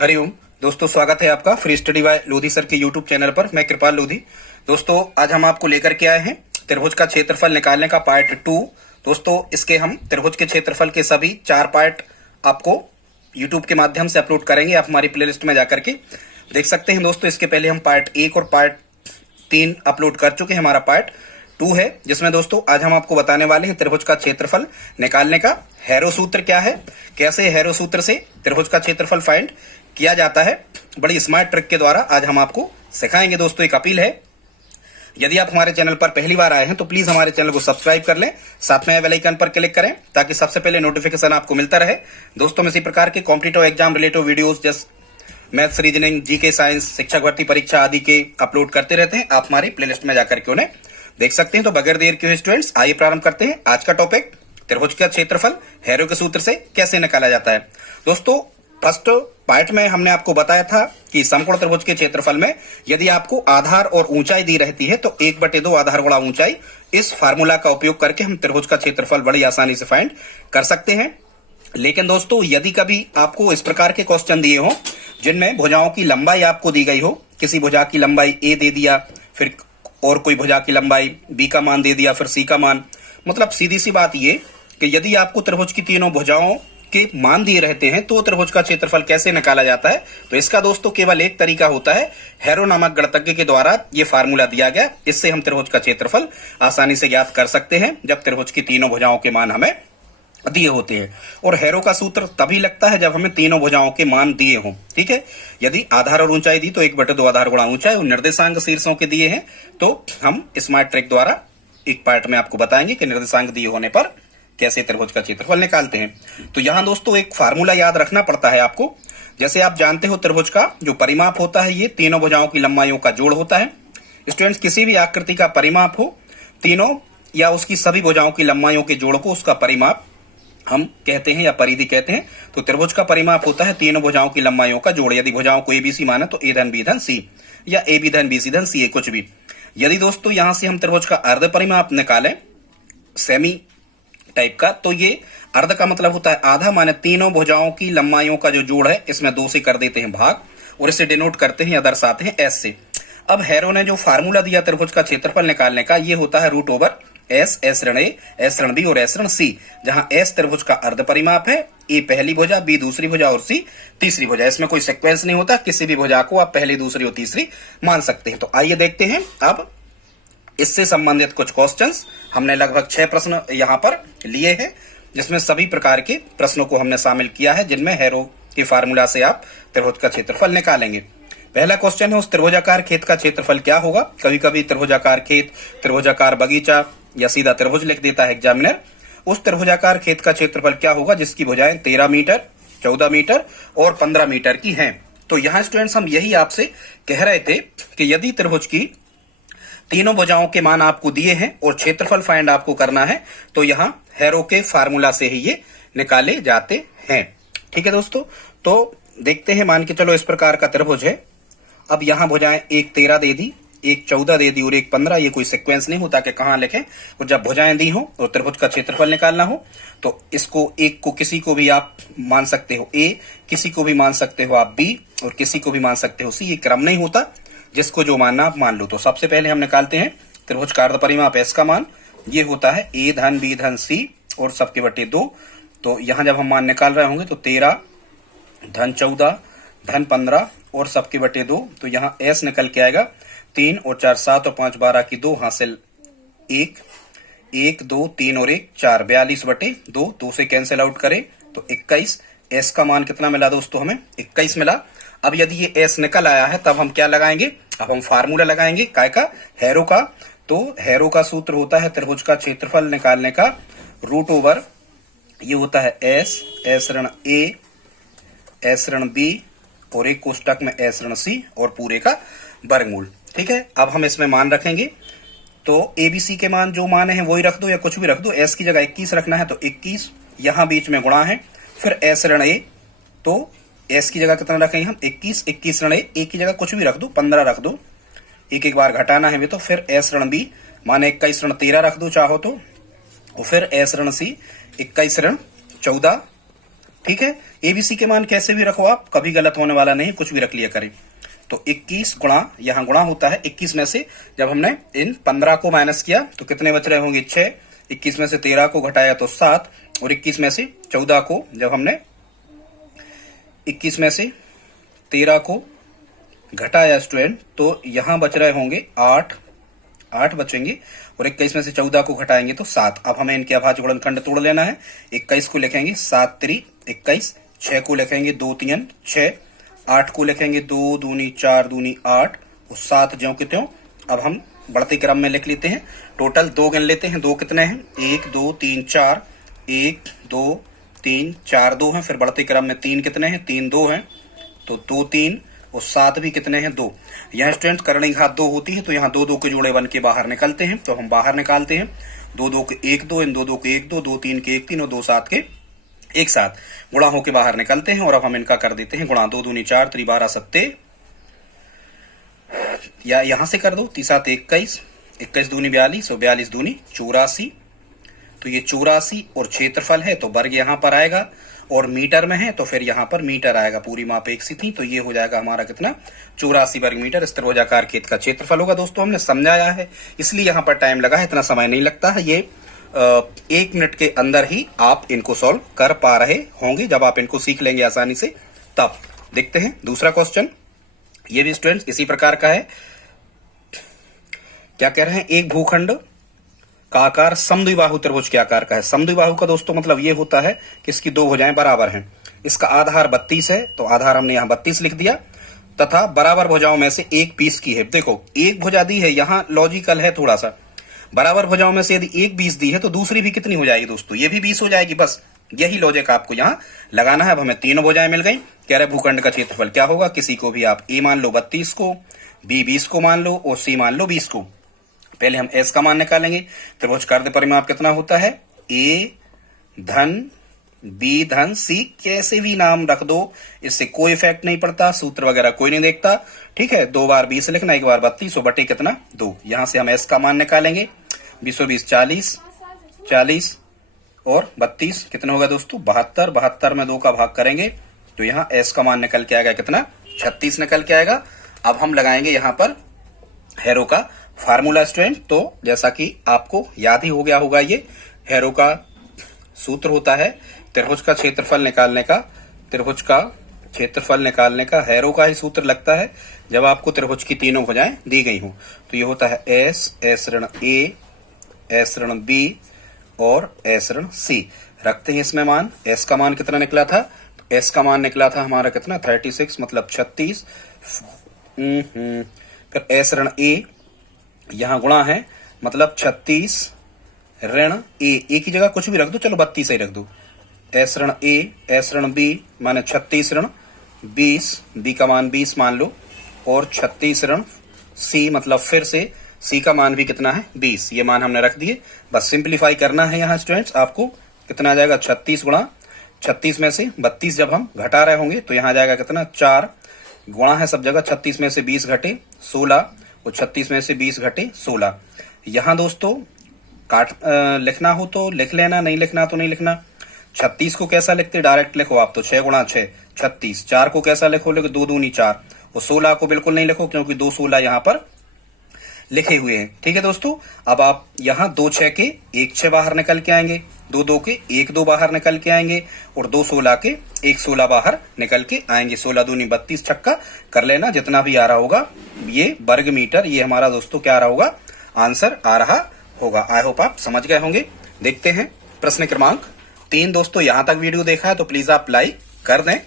हरिओम दोस्तों, स्वागत है आपका free study bye Lodhi sir के यूट्यूब चैनल पर। मैं कृपाल लोधी। दोस्तों, आज हम आपको लेकर के आए हैं त्रिभुज का क्षेत्रफल निकालने का पार्ट 2। दोस्तों, इसके हम त्रिभुज के क्षेत्रफल के सभी 4 पार्ट आपको यूट्यूब के माध्यम से अपलोड करेंगे। आप हमारी प्लेलिस्ट में जाकर के देख सकते हैं। दोस्तों, इसके पहले हम पार्ट 1 और पार्ट 3 अपलोड कर चुके हैं। हमारा पार्ट 2 है, जिसमें दोस्तों आज हम आपको बताने वाले हैं त्रिभुज का क्षेत्रफल निकालने का हैरो सूत्र क्या है, कैसे हैरो सूत्र से त्रिभुज का क्षेत्रफल फाइंड किया जाता है। बड़ी स्मार्ट ट्रिक के द्वारा आज हम आपको सिखाएंगे। दोस्तों, एक अपील है, यदि आप हमारे चैनल पर पहली बार आए हैं तो प्लीज हमारे चैनल को सब्सक्राइब कर लें, साथ में बेल आइकन पर क्लिक करें ताकि सबसे पहले नोटिफिकेशन आपको मिलता रहे। दोस्तों, हम इसी प्रकार के कॉम्पिटिटिव एग्जाम रिलेटेड वीडियोस जैसे मैथ्स, रीजनिंग, जीके, साइंस, शिक्षक भर्ती परीक्षा आदि के अपलोड करते रहते हैं। आप हमारी प्लेलिस्ट में जाकर के उन्हें देख सकते हैं। तो बगैर देर के स्टूडेंट्स, आइए प्रारंभ करते हैं आज का टॉपिक, त्रिभुज का क्षेत्रफल हैरो के सूत्र से कैसे निकाला जाता है। दोस्तों, फर्स्ट पार्ट में हमने आपको बताया था कि समकोण त्रिभुज के क्षेत्रफल में यदि आपको आधार और ऊंचाई दी रहती है तो 1/2 आधार गुणा ऊंचाई, इस फार्मूला का उपयोग करके हम त्रिभुज का क्षेत्रफल बड़ी आसानी से फाइंड कर सकते हैं। लेकिन दोस्तों, यदि कभी आपको इस प्रकार के क्वेश्चन दिए हो जिनमें भुजाओं की लंबाई आपको दी गई हो, किसी भुजा की लंबाई ए दे दिया, फिर और कोई भुजा की लंबाई बी का मान दे दिया, फिर सी का मान, मतलब सीधी सी बात ये कि यदि आपको त्रिभुज की तीनों भुजाओं के मान दिए रहते हैं तो त्रिभुज का क्षेत्रफल कैसे निकाला जाता है। तो इसका दोस्तों केवल एक तरीका होता है, हैरो नामक गणितज्ञ के द्वारा ये फार्मूला दिया गया। इससे हम त्रिभुज का क्षेत्रफल आसानी से ज्ञात कर सकते हैं जब त्रिभुज की तीनों भुजाओं के मान हमें दिए होते हैं। और हैरो का सूत्र तभी लगता है जब हमें तीनों भुजाओं के मान दिए हों। ठीक है, यदि आधार और ऊंचाई दी तो 1/2 आधार गुणा ऊंचाई और निर्देशांक शीर्षों के दिए हैं तो हम स्मार्ट ट्रिक द्वारा एक पार्ट में आपको बताएंगे कि निर्देशांक दिए होने पर कैसे त्रिभुज का क्षेत्रफल निकालते हैं। तो यहां दोस्तों एक फार्मूला याद रखना पड़ता है आपको। जैसे आप जानते हो, त्रिभुज का जो परिमाप होता है ये तीनों भुजाओं की लंबाइयों का जोड़ होता है। स्टूडेंट्स, किसी भी आकृति का परिमाप हो, तीनों या उसकी सभी भुजाओं की लंबाइयों के जोड़ को उसका परिमाप हम कहते हैं या परिधि कहते हैं। तो त्रिभुज का परिमाप होता है तीनों भुजाओं की लंबाइयों का जोड़। यदि भुजाओं को एबीसी माने तो ए धन बी धन सी, या ए बी धन बी सी धन सी, कुछ भी। यदि दोस्तों यहां से हम त्रिभुज का अर्ध परिमाप निकालें, सेमी टाइप का, तो ये अर्ध का मतलब होता है आधा, माने तीनों भुजाओं की लंबाइयों का जो जोड़ है इसमें 2 से कर देते हैं भाग और इसे डिनोट करते हैं या दर्शाते हैं एस से। अब हैरो ने जो फार्मूला दिया त्रिभुज का क्षेत्रफल निकालने का, ये होता है √/, एस ऋण ए, एस ऋण बी और एस ऋण सी, जहां एस त्रिभुज का अर्ध परिमाप है, ए पहली भुजा, बी दूसरी भुजा और सी तीसरी भुजा। इसमें कोई सीक्वेंस नहीं होता, किसी भी भुजा को आप पहली, दूसरी और तीसरी मान सकते हैं। तो आइए देखते हैं अब इससे संबंधित कुछ क्वेश्चंस। हमने लगभग 6 प्रश्न यहाँ पर लिए हैं, जिसमें सभी प्रकार के प्रश्नों को हमने शामिल किया है, जिनमें हैरो के फार्मूला से आप त्रिभुज का क्षेत्रफल निकालेंगे। पहला क्वेश्चन है, उस त्रिभुजाकार खेत का क्षेत्रफल क्या होगा। कभी कभी त्रिभुजाकार खेत, त्रिभुजाकार बगीचा या सीधा त्रिभुज लिख देता है एग्जामिनर। उस त्रिभुजाकार खेत का क्षेत्रफल क्या होगा जिसकी भुजाएं 13 मीटर, 14 मीटर और 15 मीटर की हैं। तो यहाँ स्टूडेंट्स हम यही आपसे कह रहे थे कि यदि त्रिभुज की तीनों भुजाओं के मान आपको दिए हैं और क्षेत्रफल फाइंड आपको करना है तो यहाँ हैरो के फार्मूला से ही ये निकाले जाते हैं। ठीक है दोस्तों, तो देखते हैं। मान के चलो इस प्रकार का त्रिभुज है। अब यहाँ भुजाएं एक 13 दे दी, एक 14 दे दी और एक 15। ये कोई सीक्वेंस नहीं होता कि कहाँ लिखें। और जब भुजाएं दी हो और त्रिभुज का क्षेत्रफल निकालना हो तो इसको एक को किसी को भी आप मान सकते हो ए, किसी को भी मान सकते हो आप बी और किसी को भी मान सकते हो सी। ये क्रम नहीं होता, जिसको जो मानना आप मान लो। तो सबसे पहले हम निकालते हैं त्रिभुज का अर्ध परिमाप एस का मान। ये होता है ए धन बी धन सी और सबके बटे 2। तो यहां जब हम मान निकाल रहे होंगे तो 13 धन 14 धन 15 और सबके बटे 2। तो यहाँ एस निकल के आएगा 3 और 4 7 और 5 12 की 2, हासिल 1 1 2 3 और 1 4, 42/2। 2 से कैंसिल आउट करें तो 21। एस का मान कितना मिला दोस्तों, हमें 21 मिला। अब यदि ये एस निकल आया है तब हम क्या लगाएंगे, अब हम फार्मूला लगाएंगे काय का, हैरो का। तो हैरो का सूत्र होता है त्रिभुज का क्षेत्रफल निकालने का √/, ये होता है एस, एस ऋण ए, एस ऋण बी और एक कोष्टक में एस ऋण सी और पूरे का वर्गमूल। ठीक है, अब हम इसमें मान रखेंगे तो एबीसी के मान जो मान है वही रख दो या कुछ भी रख दो। एस की जगह 21 रखना है तो 21, यहाँ बीच में गुणा है। फिर एस ऋण ए, तो एस की जगह कितना रखेंगे हम 21, 21 ऋण ए की जगह कुछ भी रख दो, 15 रख दो, एक बार घटाना है भी। तो फिर एस ऋण बी माने 21 ऋण 13 रख दो चाहो तो, और फिर एस ऋण सी 21 ऋण 14 ठीक है, एबीसी के मान कैसे भी रखो आप, कभी गलत होने वाला नहीं, कुछ भी रख लिया करें। तो 21 गुणा, यहां गुणा होता है 21 में से जब हमने इन 15 को माइनस किया तो कितने बच रहे होंगे 6, 21 में से 13 को घटाया तो 7, और 21 में से 14 को जब हमने 21 में से 13 को घटाया स्टूडेंट तो यहां बच रहे होंगे 8 बचेंगे, और 21 में से 14 को घटाएंगे तो 7। अब हमें इनके अभाज्य गुणनखंड तोड़ लेना है। 21 को लिखेंगे 7 3 21, 6 को लिखेंगे 2 3 6, 8 को लिखेंगे 2 दूनी 4 दूनी 8, और 7 ज्यों के त्यों। अब हम बढ़ते क्रम में लिख लेते हैं। टोटल 2 गिन लेते हैं। 2 कितने हैं, 1 2 3 4, 1 2 3 4 2 हैं। फिर बढ़ते क्रम में 3 कितने हैं, 3 2 हैं, तो 2 3, और 7 भी कितने हैं, 2। यहाँ स्टूडेंट करणी घात 2 होती है तो यहाँ 2 2 के जोड़े बन के बाहर निकलते हैं, तो हम बाहर निकालते हैं। 2 2 के 1 2, इन 2 2 के 1 2, 2 3 के 1 3, और 2 7 के 1 7 गुणा होके बाहर निकलते हैं। और अब हम इनका कर देते हैं गुणा। 2 दूनी 4, 3 12 7, या यहां से कर दो 3 7 21, 21 दूनी 42, और 42 दूनी 84। तो ये 84 और क्षेत्रफल है तो वर्ग यहाँ पर आएगा, और मीटर में है तो फिर यहाँ पर मीटर आएगा। पूरी माप एक सी थी तो ये हो जाएगा हमारा कितना, 84 वर्ग मीटर इस त्रिभुजाकार खेत का क्षेत्रफल होगा। दोस्तों हमने समझाया है इसलिए यहाँ पर टाइम लगा है, इतना समय नहीं लगता है। ये 1 मिनट के अंदर ही आप इनको सॉल्व कर पा रहे होंगे जब आप इनको सीख लेंगे आसानी से। तब देखते हैं दूसरा क्वेश्चन। ये भी स्टूडेंट्स इसी प्रकार का है। क्या कह रहे हैं, एक भूखंड का आकार समद्विबाहु त्रिभुज के आकार का है। समद्विबाहु का दोस्तों मतलब ये होता है कि इसकी 2 भुजाएं बराबर हैं। इसका आधार 32 है तो आधार हमने यहां 32 लिख दिया, तथा बराबर भुजाओं में से एक 20 की है। देखो एक भुजा दी है, यहां लॉजिकल है थोड़ा सा। बराबर भुजाओं में से यदि एक 20 दी है तो दूसरी भी कितनी हो जाएगी दोस्तों, ये भी 20 हो जाएगी। बस यही लॉजिक आपको यहां लगाना है। अब हमें 3 भुजाएं मिल गई। कह रहे भूखंड का क्षेत्रफल क्या होगा, किसी को भी आप ए मान लो 32 को, बी 20 को मान लो, और सी मान लो 20 को। पहले हम एस का मान निकालेंगे। त्रिभुज कार्य परिमाप कितना होता है, ए धन बी धन सी, कैसे भी नाम रख दो, इससे कोई इफेक्ट नहीं पड़ता, सूत्र वगैरह कोई नहीं देखता। ठीक है, 2 बार 20 लिखना, 1 बार 32, और बटे कितना 2। यहां से हम एस का मान निकालेंगे। 20 20 40, 40 और 32 कितना होगा दोस्तों, 72। 72 में 2 का भाग करेंगे तो यहाँ एस का मान निकल के आएगा कितना, 36 निकल के आएगा। अब हम लगाएंगे यहाँ पर हैरो का फार्मूला स्टूडेंट। तो जैसा कि आपको याद ही हो गया होगा, ये हैरो का सूत्र होता है त्रिभुज का क्षेत्रफल निकालने का। त्रिभुज का क्षेत्रफल निकालने का हैरो का ही सूत्र लगता है जब आपको त्रिभुज की तीनों भुजाएं दी गई हो। तो ये होता है एस, एस ऋण ए, एस ऋण बी और एस ऋण सी। रखते हैं इसमें मान। एस का मान कितना निकला था, तो एस का मान निकला था हमारा कितना 36 मतलब 36। फिर एस ऋण ए यहां गुणा है मतलब 36 ऋण ए की जगह कुछ भी रख दो, चलो 32 ही रख दो। एस ऋण ए, एस ऋण बी माने 36 ऋण 20, बी का मान 20 मान लो, और 36 ऋण सी मतलब फिर से सी का मान भी कितना है 20। ये मान हमने रख दिए। बस सिंप्लीफाई करना है यहाँ स्टूडेंट्स। आपको कितना आ जाएगा 36 गुणा 36 में से 32 जब हम घटा रहे होंगे तो यहाँ जाएगा कितना 4, गुणा है सब जगह। 36 में से 20 घटे 16, और 36 में से 20 घटे 16। यहां दोस्तों काट लिखना हो तो लिख लेना, नहीं लिखना तो नहीं लिखना। 36 को कैसा लिखते, डायरेक्ट लिखो आप तो 6 गुणा 6 36। 4 को कैसा लिखो, लिखो 2 दूनी 4, और 16 को बिल्कुल नहीं लिखो क्योंकि 2 16 यहाँ पर लिखे हुए हैं। ठीक है दोस्तों, अब आप यहाँ 2 6 के 1 6 बाहर निकल के आएंगे, 2 2 के 1 2 बाहर निकल के आएंगे, और 2 16 के 1 16 बाहर निकल के आएंगे। 16 दूनी 32 छक्का कर लेना, जितना भी आ रहा होगा ये वर्ग मीटर, ये हमारा दोस्तों क्या आ रहा होगा, आंसर आ रहा होगा। आई होप आप समझ गए होंगे। देखते हैं प्रश्न क्रमांक 3। दोस्तों यहां तक वीडियो देखा है तो प्लीज आप लाइक कर दें।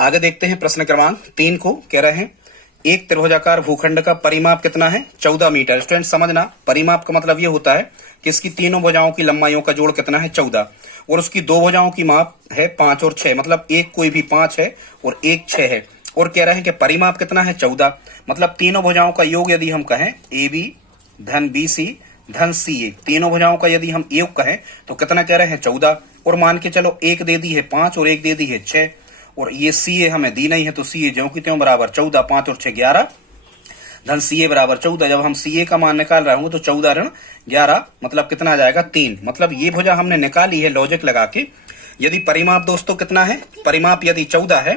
आगे देखते हैं प्रश्न क्रमांक 3 को। कह रहे हैं एक त्रिभुजाकार भूखंड का परिमाप कितना है, 14 मीटर। स्टूडेंट समझना, परिमाप का मतलब ये होता है कि इसकी तीनों भुजाओं की लंबाइयों का जोड़ कितना है 14, और उसकी 2 भुजाओं की माप है 5 और 6, मतलब एक कोई भी 5 है और एक 6 है। और कह रहे हैं कि परिमाप कितना है 14, मतलब तीनों भुजाओं का योग यदि हम कहें ए बी धन बी सी धन सी ए, तीनों भुजाओं का यदि हम योग कहें तो कितना कह रहे हैं 14। और मान के चलो एक दे दी है 5 और एक दे दी है 6, और ये सी ए हमें दी नहीं है तो सी ए ज्यों की त्यों बराबर 14, 5 और 6 11। धन CA बराबर 14। जब हम CA का मान निकाल रहे होंगे तो 14 ऋण 11 मतलब कितना आ जाएगा 3। मतलब ये भुजा हमने निकाली है लॉजिक लगा के। यदि परिमाप दोस्तों कितना है, परिमाप यदि 14 है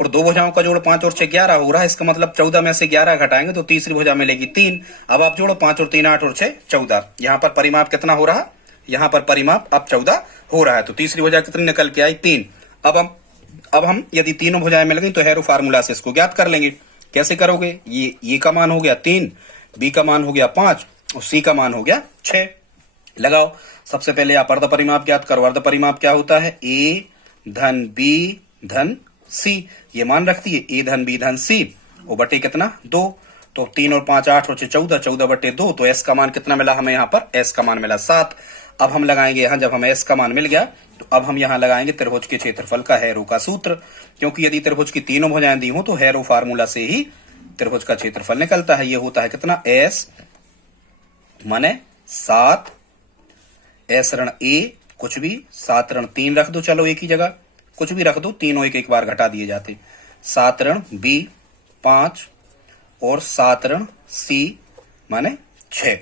और दो भुजाओं का जोड़ 5 और 6 11 हो रहा है, इसका मतलब 14 में से 11 घटाएंगे तो तीसरी भुजा मिलेगी 3। अब आप जोड़ो 5 और 3 8 और 6 14। यहाँ पर परिमाप कितना हो रहा है, यहाँ पर परिमाप अब 14 हो रहा है। तो तीसरी भुजा कितनी निकल के आई 3। अब हम यदि तीनों भुजाएं मिल गई तो हैरो फार्मूला से इसको ज्ञात कर लेंगे। कैसे करोगे, ये का मान हो गया 3, बी का मान हो गया 5 और सी का मान हो गया 6। लगाओ। सबसे पहले आप अर्ध परिमाप ज्ञात करो। अर्ध परिमाप क्या होता है, ए धन बी धन सी। ये मान रखती है ए धन बी धन सी और बटे कितना 2। तो 3 और 5 8 और 6 14, 14 बटे 2। तो एस का मान कितना मिला हमें, यहाँ पर एस का मान मिला 7। अब हम लगाएंगे यहाँ, जब हमें एस का मान मिल गया तो अब हम यहाँ लगाएंगे त्रिभुज के क्षेत्रफल का हैरो का सूत्र। क्योंकि यदि त्रिभुज की तीनों भुजाएं दी हो तो हैरो फार्मूला से ही त्रिभुज का क्षेत्रफल निकलता है। ये होता है कितना, एस माने 7, एस ऋण ए कुछ भी 7 ऋण 3 रख दो, चलो एक ही जगह कुछ भी रख दो, तीनों एक एक बार घटा दिए जाते। 7 ऋण बी 5 और 7 ऋण सी माने 6।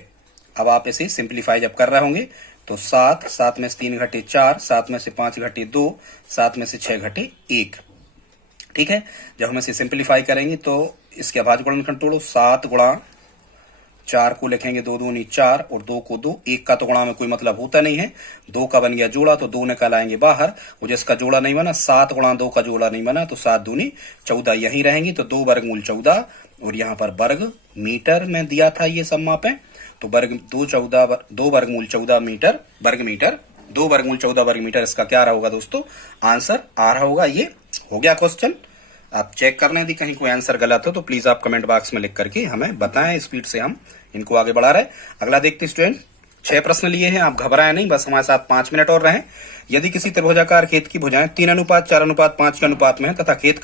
अब आप इसे सिंप्लीफाई जब कर रहे होंगे तो 7 में से 3 घटे 4, 7 में से 5 घटे 2, 7 में से 6 घटे 1। ठीक है, जब हम इसे सिंप्लीफाई करेंगे तो इसके अभाज्य गुणनखंड तोड़ो। 7 गुणा 4 को लिखेंगे 2 दूनी 4 और 2 को 2। 1 का तो गुणा में कोई मतलब होता नहीं है। 2 का बन गया जोड़ा तो 2 निकाल आएंगे बाहर, और जिसका जोड़ा नहीं बना 7 गुणा 2 का जोड़ा नहीं बना तो 7 दूनी 14 यहीं रहेंगी। तो 2 वर्गमूल 14 और यहाँ पर वर्ग मीटर में दिया था ये सब मापे, तो वर्ग 2 वर्गमूल 14 मीटर वर्ग मीटर, 2 वर्गमूल 14 वर्ग मीटर। इसका क्या रहा होगा दोस्तों, आंसर आ रहा होगा। ये हो गया क्वेश्चन। आप चेक करना, यदि कहीं कोई आंसर गलत हो तो प्लीज आप कमेंट बॉक्स में लिख करके हमें बताएं। स्पीड से हम इनको आगे बढ़ा रहे। अगला देखते स्टूडेंट, 6 प्रश्न लिए हैं, आप घबराएं नहीं, बस हमारे साथ 5 मिनट और रहें। यदि किसी त्रिभुजाकार खेत की भुजाएं 3:4:5 के अनुपात में है तथा खेत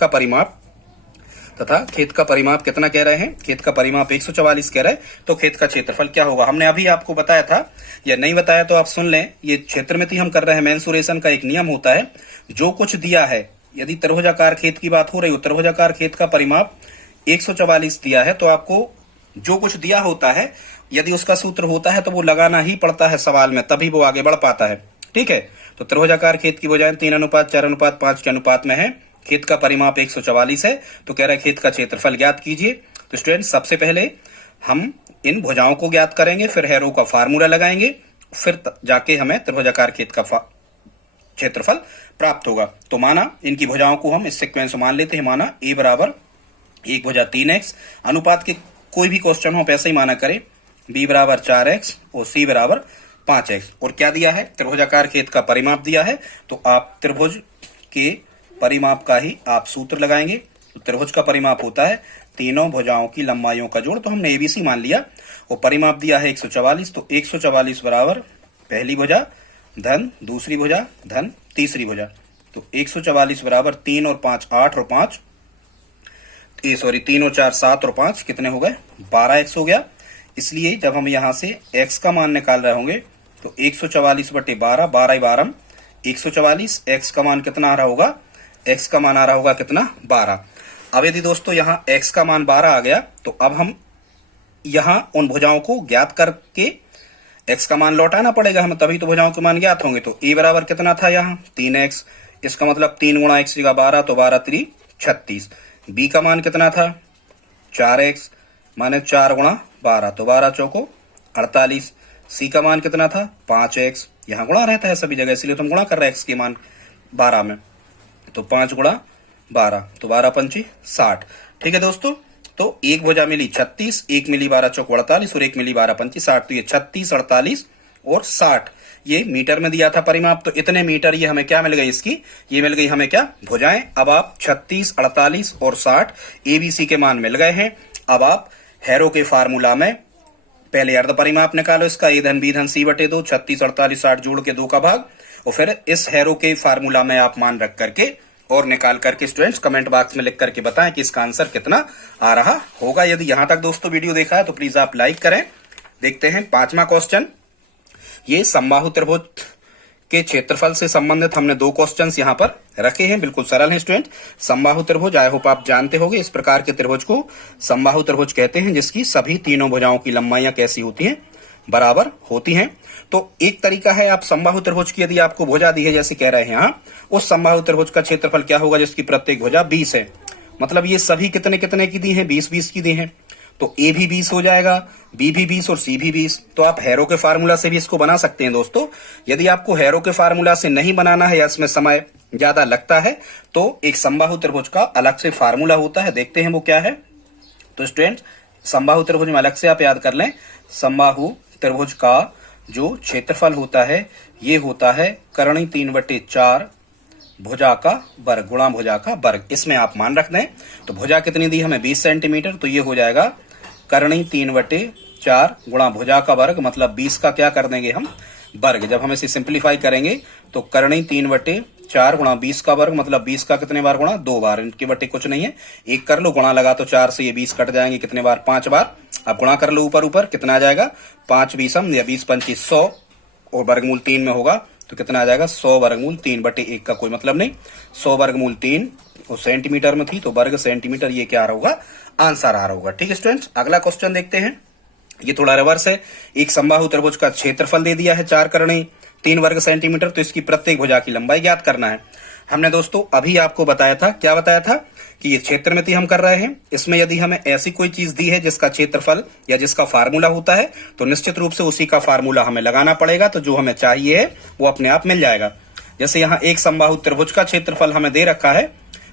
का परिमाप कितना कह रहे हैं, खेत का परिमाप 144 कह रहे हैं, तो खेत का क्षेत्रफल क्या होगा। हमने अभी आपको बताया था, या नहीं बताया तो आप सुन लें। ये क्षेत्रमिति हम कर रहे हैं। मेंसुरेशन का एक नियम होता है, जो कुछ दिया है, यदि त्रिभुजाकार खेत की बात हो रही हो, त्रिभुजाकार खेत का परिमाप 144 दिया है, तो आपको जो कुछ दिया होता है यदि उसका सूत्र होता है तो वो लगाना ही पड़ता है सवाल में, तभी वो आगे बढ़ पाता है। ठीक है, तो त्रिभुजाकार खेत की भुजाएं 3:4:5 के अनुपात में है, खेत का परिमाप 144 है, तो कह रहा है खेत का क्षेत्रफल ज्ञात कीजिए। तो स्टूडेंट सबसे पहले हम इन भुजाओं को ज्ञात करेंगे, फिर हैरो का फार्मूला लगाएंगे, फिर जाके हमें त्रिभुजाकार खेत का क्षेत्रफल प्राप्त होगा। तो माना इनकी भुजाओं को हम इस सीक्वेंस में मान लेते हैं। माना ए बराबर 1 भुजा 3x, अनुपात के कोई भी क्वेश्चन हो ऐसे ही माना करें। बी बराबर 4x और सी बराबर 5x। और क्या दिया है, त्रिभुजाकार खेत का परिमाप दिया है, तो आप त्रिभुज के परिमाप का ही आप सूत्र लगाएंगे। तो त्रिभुज का परिमाप होता है तीनों भुजाओं की लंबाइयों का जोड़, तो हमने एबीसी मान लिया। और परिमाप दिया है 144, तो 144 बराबर पहली भुजा धन दूसरी भुजा धन तीसरी भुजा। तो 144 बराबर 3 और 5 8 और 5 3 और 4 7 और 5 कितने हो गए, 12x हो गया। इसलिए जब हम यहां से x का मान निकाल रहे होंगे तो 144 बटे 12, 12 12 144, x का मान कितना आ रहा होगा, x का मान आ रहा होगा कितना 12। अब यदि दोस्तों यहाँ x का मान 12 आ गया, तो अब हम यहाँ उन भुजाओं को ज्ञात करके x का मान लौटाना पड़ेगा हमें, तभी तो भुजाओं के मान ज्ञात होंगे। तो a बराबर कितना था यहाँ 3x, इसका मतलब 3 गुणा x जगह 12, तो 12 3 36। b का मान कितना था 4x, माने 4 गुणा 12, तो 12 चौको 48। c का मान कितना था 5x, यहाँ गुणा रहता है सभी जगह, इसलिए तो हम गुणा कर रहे हैं x के मान 12 में, तो 5 गुणा 12, तो 12 पंची 60। ठीक है दोस्तों, तो एक भुजा मिली 36, एक मिली 12 चौक 48 और एक मिली 12 पंची 60। तो ये 36, 48 और 60 ये मीटर में दिया था परिमाप। तो इतने मीटर ये हमें क्या मिल गई, इसकी ये मिल गई हमें क्या, भुजाएं। अब आप 36, 48 और 60 एबीसी के मान मिल गए हैं। अब आप हैरो के फार्मूला में पहले अर्ध परिमाप निकालो इसका, ए धन बी धन सी बटे 2, 36, 48, 60 जोड़ के 2 का भाग, और फिर इस हैरो के फार्मूला में आप मान रख करके और निकाल करके स्टूडेंट्स कमेंट बॉक्स में लिख करके बताएं कि इसका आंसर कितना आ रहा होगा। यदि यहां तक दोस्तों वीडियो देखा है तो प्लीज आप लाइक करें। देखते हैं 5वां क्वेश्चन। ये समबाहु त्रिभुज के क्षेत्रफल से संबंधित हमने 2 क्वेश्चंस यहाँ पर रखे हैं। बिल्कुल सरल है स्टूडेंट। समबाहु त्रिभुज, आई होप आप जानते होंगे, इस प्रकार के त्रिभुज को समबाहु त्रिभुज कहते हैं, जिसकी सभी तीनों भुजाओं की लंबाइयां कैसी होती हैं, बराबर होती हैं। तो एक तरीका है, आप समबाहु त्रिभुज की यदि आपको भुजा दी है, जैसे कह रहे हैं यहाँ, उस समबाहु त्रिभुज का क्षेत्रफल क्या होगा जिसकी प्रत्येक भुजा 20 है। मतलब ये सभी कितने कितने की दी है, 20-20 की दी है। तो ए भी 20 हो जाएगा, बी भी 20 और सी भी 20। तो आप हैरो के फार्मूला से भी इसको बना सकते हैं दोस्तों। यदि आपको हैरो के फार्मूला से नहीं बनाना है या इसमें समय ज्यादा लगता है तो एक समबाहु त्रिभुज का अलग से फार्मूला होता है, देखते हैं वो क्या है। तो स्टूडेंट, समबाहु त्रिभुज में अलग से आप याद कर लें, समबाहु त्रिभुज का जो क्षेत्रफल होता है ये होता है करणी 3/4 भुजा का वर्ग गुणा भुजा का वर्ग। इसमें आप मान रख दें। तो भुजा कितनी दी हमें, 20 सेंटीमीटर, तो ये हो जाएगा करणी 3/4 गुणा भुजा का वर्ग, मतलब 20 का क्या कर देंगे हम, वर्ग। जब हम इसे सिंप्लीफाई करेंगे तो करणी 3/4 गुणा 20 का वर्ग, मतलब 20 का कितने बार गुणा, 2 बार। इनके बटे कुछ नहीं है, एक कर लो, गुणा लगा तो 4 से ये 20 कट जाएंगे, कितने बार, 5 बार। अब गुणा कर लो ऊपर ऊपर, कितना आ जाएगा, 5 20 या 20-25 100, और वर्गमूल 3 में होगा तो कितना आ जाएगा, 100 वर्गमूल 3/1 का कोई मतलब नहीं, 100 वर्गमूल 3 और सेंटीमीटर में थी तो वर्ग सेंटीमीटर, ये क्या आ रहा होगा, आंसर आ रहा होगा। ठीक है स्टूडेंट्स, अगला क्वेश्चन देखते हैं। ये थोड़ा रिवर्स है। एक समबाहु त्रिभुज का क्षेत्रफल दे दिया है 4 करणी 3 वर्ग सेंटीमीटर, तो इसकी प्रत्येक भुजा की लंबाई ज्ञात करना है। हमने दोस्तों अभी आपको बताया था, क्या बताया था, कि ये क्षेत्रमिति हम कर रहे हैं। इसमें यदि हमें ऐसी कोई चीज दी है जिसका क्षेत्रफल या जिसका फार्मूला होता है तो निश्चित रूप से उसी का फार्मूला हमें लगाना पड़ेगा, तो जो हमें चाहिए है वो अपने आप मिल जाएगा। जैसे यहाँ एक समबाहु त्रिभुज का क्षेत्रफल हमें दे रखा है,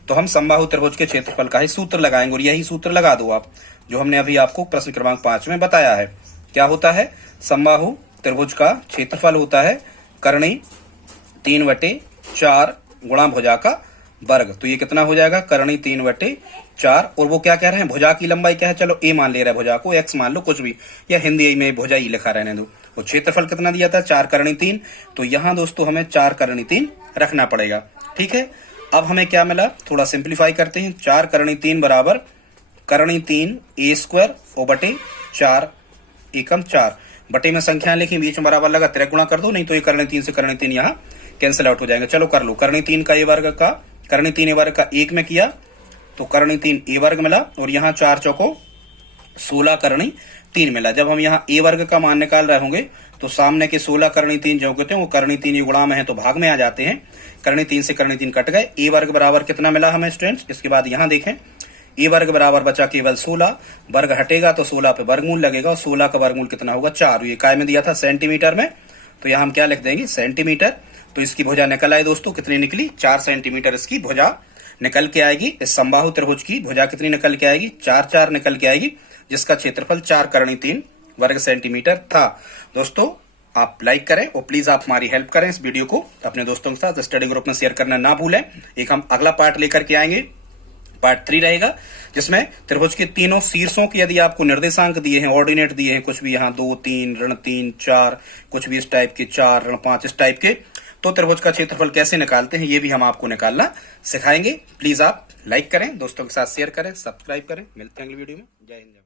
तो हम समबाहु त्रिभुज के क्षेत्रफल का ही सूत्र लगाएंगे, और यही सूत्र लगा दो आप, जो हमने अभी आपको प्रश्न क्रमांक 5 में बताया है। क्या होता है, समबाहु त्रिभुज का क्षेत्रफल होता है करणी 3/4 गुणा भुजा का वर्ग। तो ये कितना हो जाएगा, करणी 3/4, और वो क्या कह रहे हैं, भुजा की लंबाई क्या है, चलो ए मान ले रहा है भुजा को, एक्स मान लो, कुछ भी, या हिंदी में भुजा ही लिखा रहने दो। और क्षेत्रफल कितना दिया था, 4 करणी 3, तो यहाँ दोस्तों हमें 4 करणी 3 रखना पड़ेगा। ठीक है, अब हमें क्या मिला, थोड़ा सिंप्लीफाई करते हैं। 4 करणी 3 बराबर करणी 3 a² और बटे 4 एकम 4, बटे में संख्या लिखी, बीच में बराबर लगा, तिरक गुणा कर दो, नहीं तो ये करणी 3 से करणी 3 यहाँ कैंसिल आउट हो जाएंगे। चलो कर लो, करणी 3 का ए वर्ग का, करणी 3 ए वर्ग का 1 में किया तो करणी 3 ए वर्ग मिला, और यहाँ 4 चौको 16 करणी 3 मिला। जब हम यहाँ ए वर्ग का मान निकाल रहे होंगे तो सामने के 16 करणी 3 जो होते हैं वो करणी 3 गुणा में है तो भाग में आ जाते हैं, करणी 3 से करणी 3 कट गए। ए वर्ग बराबर कितना मिला हमें स्टूडेंट्स, इसके बाद यहाँ देखें, ए वर्ग बराबर बचा केवल 16, वर्ग हटेगा तो 16 पे वर्गमूल लगेगा, और 16 का वर्गमूल कितना होगा, 4। ये काय में दिया था, सेंटीमीटर में, तो यहाँ हम क्या लिख देंगे, सेंटीमीटर। तो इसकी भुजा निकल आई दोस्तों, कितनी निकली, 4 सेंटीमीटर इसकी भुजा निकल के आएगी। इस समबाहु त्रिभुज की भुजा कितनी निकल के आएगी, 4 निकल के आएगी, जिसका क्षेत्रफल 4 करणी 3 वर्ग सेंटीमीटर था। दोस्तों आप लाइक करें और प्लीज आप हमारी हेल्प करें, इस वीडियो को अपने दोस्तों के साथ स्टडी ग्रुप में शेयर करना ना भूलें। एक हम अगला पार्ट लेकर के आएंगे, पार्ट 3 रहेगा, जिसमें त्रिभुज के तीनों शीर्षों की यदि आपको निर्देशांक दिए हैं, ऑर्डिनेट दिए हैं, कुछ भी यहाँ 2 3 ऋण 3 4, कुछ भी इस टाइप के 4 ऋण 5 इस टाइप के, तो त्रिभुज का क्षेत्रफल कैसे निकालते हैं ये भी हम आपको निकालना सिखाएंगे। प्लीज आप लाइक करें, दोस्तों के साथ शेयर करें, सब्सक्राइब करें। मिलते हैं अगली वीडियो में। जय हिंद।